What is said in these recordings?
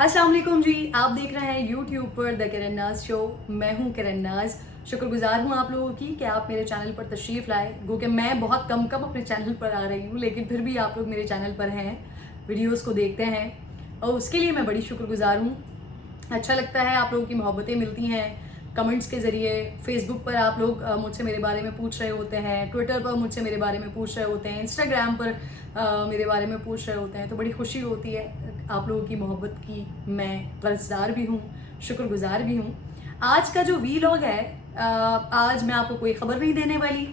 अस्सलाम वालेकुम जी, आप देख रहे हैं YouTube पर द किरण नाज शो। मैं हूं किरण नाज। शुक्रगुजार हूं आप लोगों की कि आप मेरे चैनल पर तशरीफ़ लाए। गो कि मैं बहुत कम अपने चैनल पर आ रही हूं, लेकिन फिर भी आप लोग मेरे चैनल पर हैं, वीडियोस को देखते हैं और उसके लिए मैं बड़ी शुक्रगुजार हूं। अच्छा लगता है, आप लोगों की मोहब्बतें मिलती हैं कमेंट्स के ज़रिए। फेसबुक पर आप लोग मुझसे मेरे बारे में पूछ रहे होते हैं, ट्विटर पर मुझसे मेरे बारे में पूछ रहे होते हैं, इंस्टाग्राम पर मेरे बारे में पूछ रहे होते हैं, तो बड़ी खुशी होती है आप लोगों की मोहब्बत की। मैं कर्जदार भी हूँ, शुक्रगुजार भी हूँ। आज का जो वीलॉग है, आज मैं आपको कोई ख़बर नहीं देने वाली।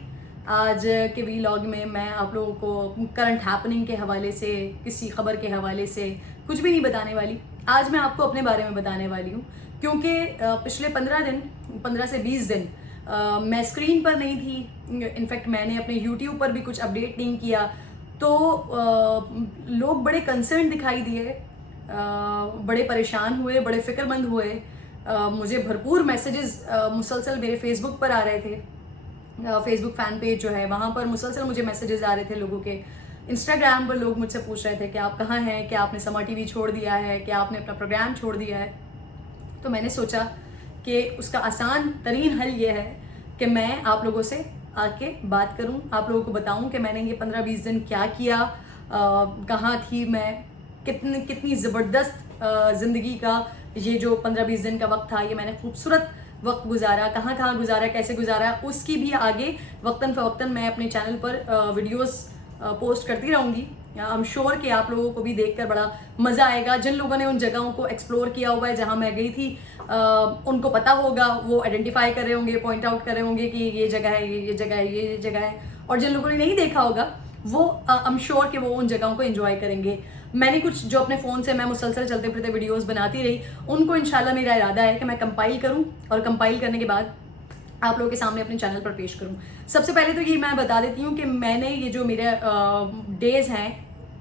आज के वीलॉग में मैं आप लोगों को करंट हैपनिंग के हवाले से, किसी खबर के हवाले से कुछ भी नहीं बताने वाली। आज मैं आपको अपने बारे में बताने वाली हूँ, क्योंकि पिछले 15 से 20 दिन मैं स्क्रीन पर नहीं थी। इनफैक्ट मैंने अपने यूट्यूब पर भी कुछ अपडेट नहीं किया, तो लोग बड़े कंसर्न दिखाई दिए, बड़े परेशान हुए, बड़े फिक्रमंद हुए। मुझे भरपूर मैसेजेस मुसलसल मेरे फेसबुक पर आ रहे थे। फेसबुक फ़ैन पेज जो है वहाँ पर मुसलसल मुझे मैसेजेस आ रहे थे लोगों के। इंस्टाग्राम पर लोग मुझसे पूछ रहे थे कि आप कहाँ हैं, क्या आपने समा टीवी छोड़ दिया है, क्या आपने अपना प्रोग्राम छोड़ दिया है। तो मैंने सोचा कि उसका आसान तरीन हल ये है कि मैं आप लोगों से आके बात करूं, आप लोगों को बताऊं कि मैंने ये 15-20 दिन क्या किया, कहाँ थी मैं, कितनी ज़बरदस्त ज़िंदगी का ये जो 15-20 दिन का वक्त था, ये मैंने खूबसूरत वक्त गुजारा, कहाँ गुजारा, कैसे गुजारा, उसकी भी आगे वक्तन फ़वक्तन मैं अपने चैनल पर वीडियोस पोस्ट करती रहूँगी। आई एम श्योर कि आप लोगों को भी देखकर बड़ा मज़ा आएगा। जिन लोगों ने उन जगहों को एक्सप्लोर किया हुआ है जहाँ मैं गई थी, उनको पता होगा, वो आइडेंटिफाई कर रहे होंगे, पॉइंट आउट कर रहे होंगे कि ये जगह है, ये जगह है, ये जगह है। और जिन लोगों ने नहीं देखा होगा, वो आई एम श्योर कि वो उन जगहों को एंजॉय करेंगे। मैंने कुछ जो अपने फ़ोन से मैं मुसलसल चलते फिरते वीडियोस बनाती रही, उनको इंशाल्लाह मेरा इरादा है कि मैं कंपाइल करूँ और कंपाइल करने के बाद आप लोगों के सामने अपने चैनल पर पेश करूं। सबसे पहले तो ये मैं बता देती हूँ कि मैंने ये जो मेरे डेज़ हैं,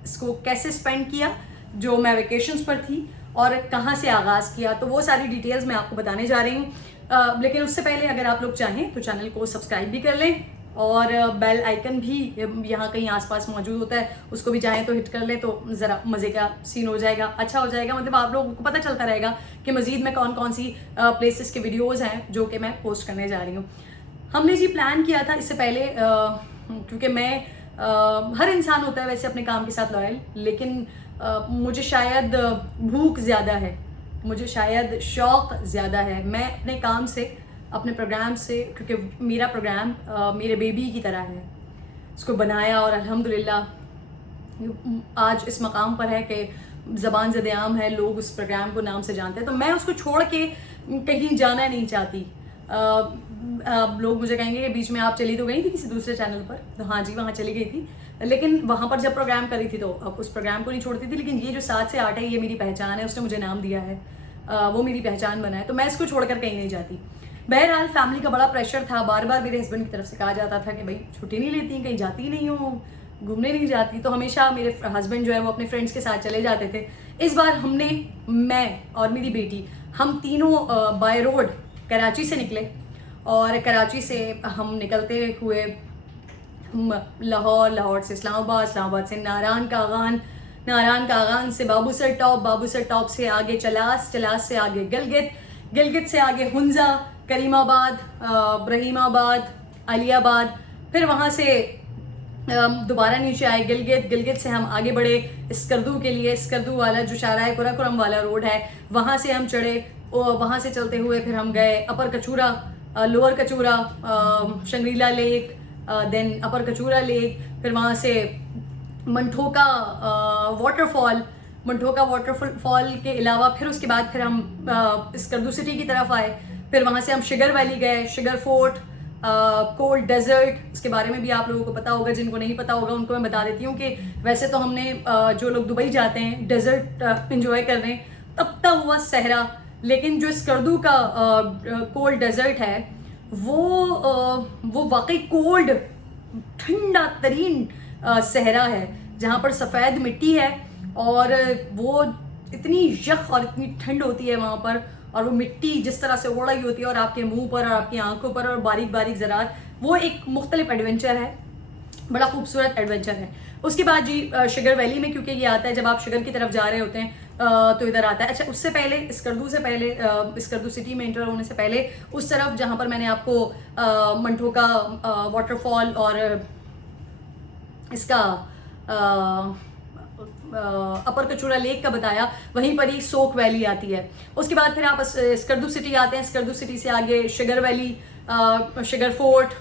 इसको कैसे स्पेंड किया, जो मैं वेकेशंस पर थी और कहाँ से आगाज़ किया, तो वो सारी डिटेल्स मैं आपको बताने जा रही हूँ। लेकिन उससे पहले अगर आप लोग चाहें तो चैनल को सब्सक्राइब भी कर लें और बेल आइकन भी यहाँ कहीं आसपास मौजूद होता है, उसको भी चाहें तो हिट कर लें, तो ज़रा मज़े का सीन हो जाएगा, अच्छा हो जाएगा। मतलब आप लोगों को पता चलता रहेगा कि मज़ीद में कौन कौन सी प्लेसेस के वीडियोज़ हैं जो कि मैं पोस्ट करने जा रही हूँ। हमने जी प्लान किया था इससे पहले, क्योंकि मैं हर इंसान होता है वैसे अपने काम के साथ लॉयल, लेकिन मुझे शायद भूख ज़्यादा है, मुझे शायद शौक़ ज़्यादा है। मैं अपने काम से, अपने प्रोग्राम से, क्योंकि मेरा प्रोग्राम मेरे बेबी की तरह है, उसको बनाया और अल्हम्दुलिल्लाह आज इस मकाम पर है कि ज़बान ज़द-ए-आम है, लोग उस प्रोग्राम को नाम से जानते हैं। तो मैं उसको छोड़ के कहीं जाना नहीं चाहती। लोग मुझे कहेंगे कि बीच में आप चली तो गई थी किसी दूसरे चैनल पर, तो हाँ जी, वहाँ चली गई थी, लेकिन वहाँ पर जब प्रोग्राम करी थी तो अब उस प्रोग्राम को नहीं छोड़ती थी। लेकिन ये जो 7 से 8 है, ये मेरी पहचान है, उसने मुझे नाम दिया है, वो मेरी पहचान बना है, तो मैं इसको छोड़कर कहीं नहीं जाती। बहरहाल फैमिली का बड़ा प्रेशर था, बार बार मेरे हस्बैंड की तरफ से कहा जाता था कि भाई छुट्टी नहीं लेती, कहीं जाती नहीं हो, घूमने नहीं जाती। तो हमेशा मेरे हस्बैंड जो है वो अपने फ्रेंड्स के साथ चले जाते थे। इस बार हमने, मैं और मेरी बेटी, हम तीनों बाय रोड कराची से निकले और कराची से हम निकलते हुए लाहौर, लाहौर से इस्लामाबाद, इस्लामाबाद से नारायण कागान, नारायण कागान से बाबूसर टॉप, बाबूसर टॉप से आगे चलास, चलास से आगे गिलगित, गिलगित से आगे हुंजा, करीमाबाद, रहीमाबाद, अलियाबाद, फिर वहाँ से दोबारा नीचे आए गिलगित, गिलगित से हम आगे बढ़े स्कर्दू के लिए। स्कर्दू वाला जो शाहराह कुराकुरम वाला रोड है, वहाँ से हम चढ़े और वहाँ से चलते हुए फिर हम गए upper Kachura, lower Kachura, Shangrila lake, then upper Kachura lake, फिर वहाँ से मंठोका वाटरफॉल, मंठोका वाटरफॉल के अलावा फिर उसके बाद फिर हम स्कर्दू सिटी की तरफ आए। फिर वहाँ से हम शिगर वैली गए, शिगर फोर्ट, कोल्ड डेजर्ट, इसके बारे में भी आप लोगों को पता होगा, जिनको नहीं पता होगा उनको मैं बता देती हूँ कि वैसे तो हमने जो लोग दुबई जाते हैं डेजर्ट इंजॉय करने, तपता हुआ सहरा, लेकिन जो स्कर्दू का कोल्ड डेजर्ट है वो वाकई कोल्ड, ठंडा तरीन सहरा है, जहाँ पर सफ़ेद मिट्टी है और वो इतनी यख और इतनी ठंड होती है वहाँ पर, और वो मिट्टी जिस तरह से ओढ़ रही होती है और आपके मुंह पर और आपकी आंखों पर और बारीक बारीक ज़रात, वो एक मुख्तलिफ एडवेंचर है, बड़ा खूबसूरत एडवेंचर है। उसके बाद जी शुगर वैली में, क्योंकि ये आता है जब आप शुगर की तरफ जा रहे होते हैं तो इधर आता है। अच्छा, उससे पहले स्कर्दू से पहले स्कर्दू सिटी में एंटर होने से पहले उस तरफ जहाँ पर मैंने आपको मंठोका वाटरफॉल और इसका अपर कचूरा लेक का बताया, वहीं पर ही सोक वैली आती है। उसके बाद फिर आप स्कर्दू सिटी आते हैं। स्कर्दू सिटी से आगे Shigar valley, Shigar fort,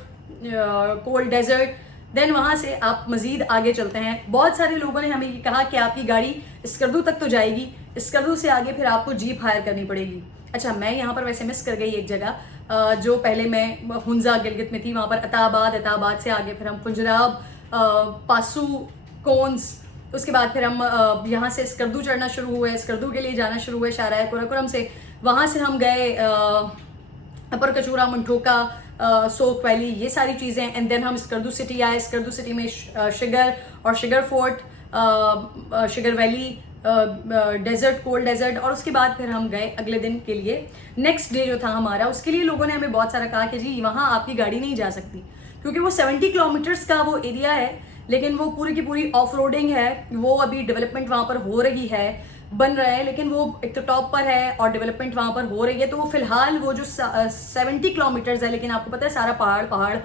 cold desert, then वहाँ से आप मजीद आगे चलते हैं। बहुत सारे लोगों ने हमें ये कहा कि आपकी गाड़ी स्कर्दू तक तो जाएगी, स्कर्दू से आगे फिर आपको जीप हायर करनी पड़ेगी। अच्छा, मैं यहाँ पर वैसे मिस कर गई एक जगह, जो पहले मैं हुंजा गिलगित में थी, वहाँ पर अताबाद से आगे फिर हम पंजराब, पासू, कोन्स, उसके बाद फिर हम यहाँ से स्कर्दू चढ़ना शुरू हुए, स्कर्दू के लिए जाना शुरू हुए शाहराह कुराकुरम से। वहाँ से हम गए अपर कचूरा, मंठोका, सोक वैली, ये सारी चीज़ें, एंड देन हम स्कर्दू सिटी आए। स्कर्दू सिटी में शुगर और Shigar fort, Shigar valley, desert, cold desert, और उसके बाद फिर हम गए अगले दिन के लिए। नेक्स्ट डे जो था हमारा, उसके लिए लोगों ने हमें बहुत सारा कहा कि जी वहाँ आपकी गाड़ी नहीं जा सकती, क्योंकि वो 70 किलोमीटर्स का वो एरिया है, लेकिन वो पूरी की पूरी ऑफ रोडिंग है। वो अभी डेवलपमेंट वहाँ पर हो रही है, बन रहा है, लेकिन वो एक तो टॉप पर है और डेवलपमेंट वहाँ पर हो रही है। तो वो फिलहाल वो जो 70 किलोमीटर्स है, लेकिन आपको पता है सारा पहाड़,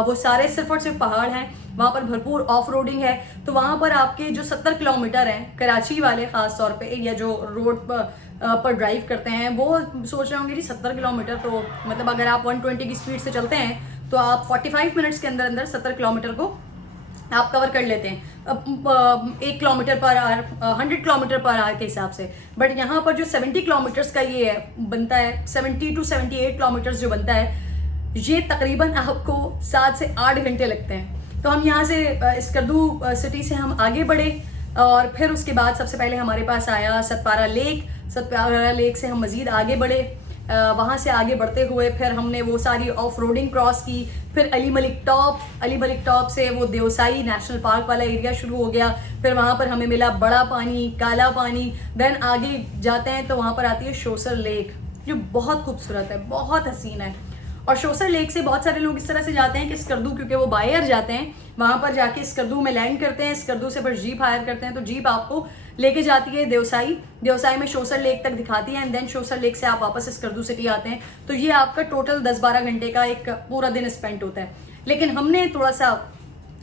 वो सारे सिर्फ और सिर्फ पहाड़ हैं। वहाँ पर भरपूर ऑफ रोडिंग है। तो वहाँ पर आपके जो 70 किलोमीटर हैं, कराची वाले ख़ास तौर पे, या जो रोड पर ड्राइव करते हैं, वो सोच रहे होंगे जी 70 किलोमीटर तो मतलब अगर आप 120 की स्पीड से चलते हैं तो आप 45 मिनट्स के अंदर अंदर 70 किलोमीटर को आप कवर कर लेते हैं 1 kilometre per hour, 100 kilometre per hour के हिसाब से। बट यहाँ पर जो 70 किलोमीटर्स का ये है बनता है, 70 to 78 किलोमीटर्स जो बनता है, ये तकरीबन आपको 7 से 8 घंटे लगते हैं। तो हम यहाँ से स्कर्दू सिटी से हम आगे बढ़े, और फिर उसके बाद सबसे पहले हमारे पास आया सतपारा लेक। सतपारा लेक से हम मज़ीद आगे बढ़े। वहाँ से आगे बढ़ते हुए फिर हमने वो सारी ऑफ रोडिंग क्रॉस की। फिर अली मलिक टॉप से वो देवसाई नेशनल पार्क वाला एरिया शुरू हो गया। फिर वहाँ पर हमें मिला बड़ा पानी, काला पानी। देन आगे जाते हैं तो वहाँ पर आती है शोसर लेक, जो बहुत खूबसूरत है, बहुत हसीन है। और शोसर लेक से बहुत सारे लोग इस तरह से जाते हैं कि स्कर्दू, क्योंकि वो बाय एयर जाते हैं, वहाँ पर जाके स्कर्दू में लैंड करते हैं, स्कर्दू से फिर जीप हायर करते हैं। तो जीप आपको लेके जाती है देवसाई में शोसर लेक तक दिखाती है, एंड देन शोसर लेक से आप वापस स्कर्दू सिटी आते हैं। तो ये आपका टोटल 10-12 घंटे का एक पूरा दिन स्पेंड होता है। लेकिन हमने थोड़ा सा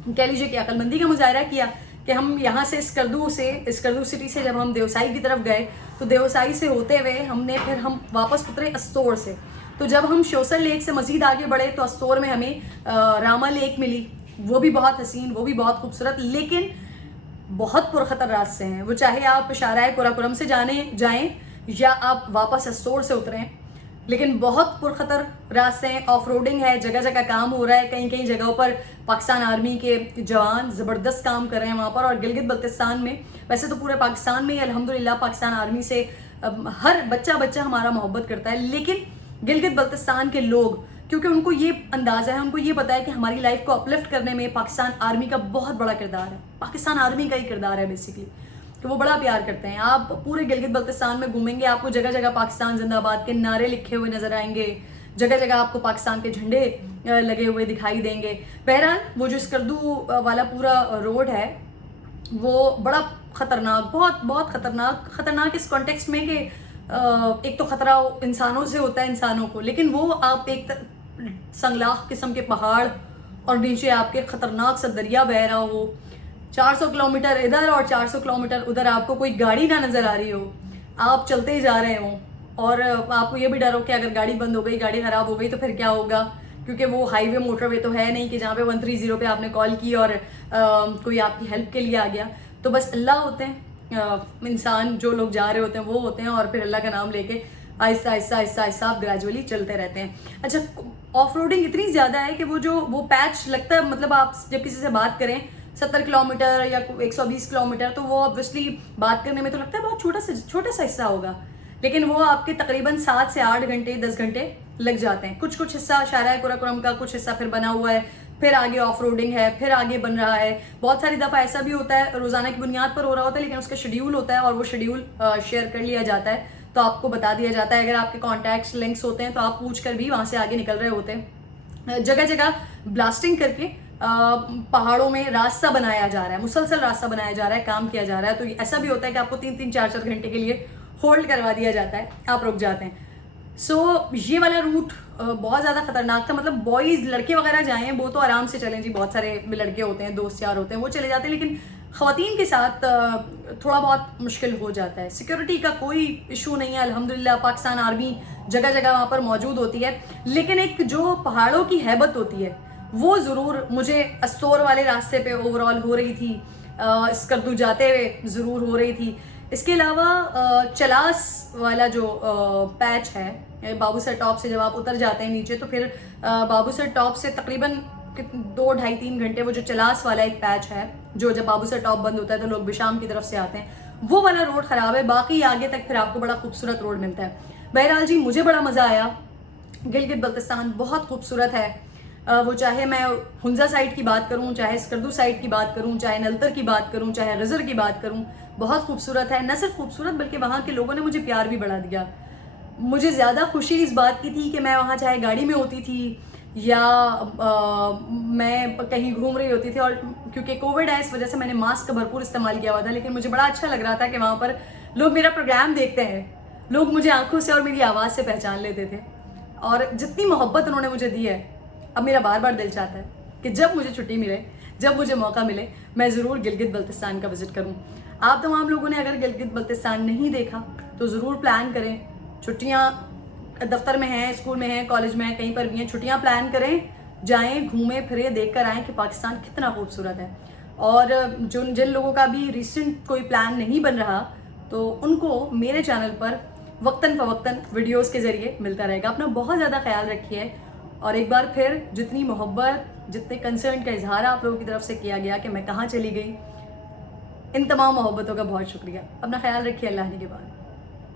कह लीजिए कि अक्लमंदी का मुजाहरा किया कि हम यहाँ से स्कर्दू सिटी से जब हम देवसाई की तरफ गए, तो देवसाई से होते हुए हम वापस उतरे अस्तोर से। तो जब हम शोसर लेक से मजीद आगे बढ़े तो अस्तोर में हमें रामा लेक मिली। वो भी बहुत हसीन, वो भी बहुत खूबसूरत, लेकिन बहुत पुरखतर रास्ते हैं वो, चाहे आप शाहराह कुराकुरम से जाएं या आप वापस अस्तोर से उतरें, लेकिन बहुत पुरखतर रास्ते हैं। ऑफ रोडिंग है, जगह जगह काम हो रहा है। कहीं कहीं जगहों पर पाकिस्तान आर्मी के जवान ज़बरदस्त काम कर रहे हैं वहाँ पर। और गिलगित बल्तिस्तान में, वैसे तो पूरे पाकिस्तान में ही अल्हम्दुलिल्लाह पाकिस्तान आर्मी से हर बच्चा हमारा मोहब्बत करता है, लेकिन गिलगित बल्तिस्तान के लोग, क्योंकि उनको ये अंदाज़ा है, उनको ये पता है कि हमारी लाइफ को अपलिफ्ट करने में पाकिस्तान आर्मी का बहुत बड़ा किरदार है, पाकिस्तान आर्मी का ही किरदार है बेसिकली। तो वो बड़ा प्यार करते हैं। आप पूरे गिलगित बल्तिस्तान में घूमेंगे, आपको जगह जगह पाकिस्तान जिंदाबाद के नारे लिखे हुए नजर आएंगे, जगह जगह आपको पाकिस्तान के झंडे लगे हुए दिखाई देंगे। बहरहाल वो जो स्कर्दू वाला पूरा रोड है वो बड़ा खतरनाक, बहुत खतरनाक इस कॉन्टेक्स्ट में कि एक तो खतरा इंसानों से होता है, इंसानों को, लेकिन वो आप एक संगलाख किस्म के पहाड़ और नीचे आपके खतरनाक सा दरिया बह रहा हो, 400 किलोमीटर इधर और 400 किलोमीटर उधर, आपको कोई गाड़ी ना नजर आ रही हो, आप चलते ही जा रहे हो, और आपको ये भी डर हो कि अगर गाड़ी बंद हो गई, गाड़ी खराब हो गई तो फिर क्या होगा, क्योंकि वो हाईवे मोटरवे तो है नहीं कि जहाँ पे 130 पे आपने कॉल की और कोई आपकी हेल्प के लिए आ गया। तो बस अल्लाह होते हैं, इंसान जो लोग जा रहे होते हैं वो होते हैं, और फिर अल्लाह का नाम लेके आहिस्ता आहिस्ता आप ग्रेजुअली चलते रहते हैं। अच्छा, ऑफ रोडिंग इतनी ज़्यादा है कि वो पैच लगता है, मतलब आप जब किसी से बात करें 70 किलोमीटर या 120 किलोमीटर, तो वो ऑब्वियसली बात करने में तो लगता है बहुत छोटा सा हिस्सा होगा, लेकिन वो आपके तकरीबन 7 से 8 घंटे 10 घंटे लग जाते हैं। कुछ हिस्सा शाहराह कुराकुरम का, कुछ हिस्सा फिर बना हुआ है, फिर आगे ऑफ रोडिंग है, फिर आगे बन रहा है। बहुत सारी दफ़ा ऐसा भी होता है रोज़ाना की बुनियाद पर हो रहा होता है, लेकिन उसका शेड्यूल होता है और वो शेड्यूल शेयर कर लिया जाता है, तो आपको बता दिया जाता है। अगर आपके कॉन्टैक्ट्स लिंक्स होते हैं तो आप पूछ कर भी वहाँ से आगे निकल रहे होते हैं। जगह जगह ब्लास्टिंग करके पहाड़ों में रास्ता बनाया जा रहा है, मुसलसल रास्ता बनाया जा रहा है, काम किया जा रहा है, तो ऐसा भी होता है कि आपको 3-3 4-4 घंटे के लिए होल्ड करवा दिया जाता है, आप रुक जाते हैं। सो ये वाला रूट बहुत ज़्यादा खतरनाक था। मतलब बॉयज़ लड़के वगैरह जाएँ वो तो आराम से चलें जी, बहुत सारे लड़के होते हैं, दोस्त यार होते हैं, वो चले जाते हैं, लेकिन ख़वातीन के साथ थोड़ा बहुत मुश्किल हो जाता है। सिक्योरिटी का कोई इशू नहीं है, अल्हम्दुलिल्लाह पाकिस्तान आर्मी जगह जगह वहाँ पर मौजूद होती है, लेकिन एक जो पहाड़ों की हैबत होती है वो ज़रूर मुझे अस्तोर वाले रास्ते पे ओवरऑल हो रही थी, स्कर्दू जाते हुए ज़रूर हो रही थी। इसके अलावा चलास वाला जो पैच है, बाबूसर टॉप से जब आप उतर जाते हैं नीचे, तो फिर बाबूसर टॉप से तकरीबन 2-2.5-3 घंटे वो जो चलास वाला एक पैच है, जो जब बाबूसर टॉप बंद होता है तो लोग बिशाम की तरफ से आते हैं, वो वाला रोड ख़राब है। बाकी आगे तक फिर आपको बड़ा खूबसूरत रोड मिलता है। बहरहाल जी, मुझे बड़ा मज़ा आया। गिलगित बल्तिस्तान बहुत खूबसूरत है। वो चाहे मैं हुंजा साइड की बात करूं, चाहे स्कर्दू साइड की बात करूं, चाहे नलतर की बात करूं, चाहे गजर की बात करूं, बहुत खूबसूरत है। न सिर्फ खूबसूरत बल्कि वहाँ के लोगों ने मुझे प्यार भी बढ़ा दिया। मुझे ज़्यादा खुशी इस बात की थी कि मैं वहाँ चाहे गाड़ी में होती थी या मैं कहीं घूम रही होती थी, और क्योंकि कोविड है इस वजह से मैंने मास्क का भरपूर इस्तेमाल किया हुआ था, लेकिन मुझे बड़ा अच्छा लग रहा था कि वहाँ पर लोग मेरा प्रोग्राम देखते हैं, लोग मुझे आंखों से और मेरी आवाज़ से पहचान लेते थे। और जितनी मोहब्बत उन्होंने मुझे दी है, अब मेरा बार बार दिल चाहता है कि जब मुझे छुट्टी मिले, जब मुझे मौका मिले, मैं ज़रूर गिलगित बल्तिस्तान का विज़िट करूँ। आप तमाम लोगों ने अगर गिलगित बल्तिस्तान नहीं देखा तो ज़रूर प्लान करें। छुट्टियाँ दफ्तर में हैं, स्कूल में हैं, कॉलेज में हैं, कहीं पर भी हैं, छुट्टियाँ प्लान करें, जाएं, घूमें फिरें, देख कर आएँ कि पाकिस्तान कितना खूबसूरत है। और जिन लोगों का भी रिसेंट कोई प्लान नहीं बन रहा, तो उनको मेरे चैनल पर वक्तन फ़वक्तन वीडियोज़ के ज़रिए मिलता रहेगा। अपना बहुत ज़्यादा ख्याल रखिए। और एक बार फिर जितनी मोहब्बत, जितने कंसर्न का इजहार आप लोगों की तरफ से किया गया कि मैं कहाँ चली गई, इन तमाम मोहब्बतों का बहुत शुक्रिया। अपना ख्याल रखिए। अल्लाह ने के बाद।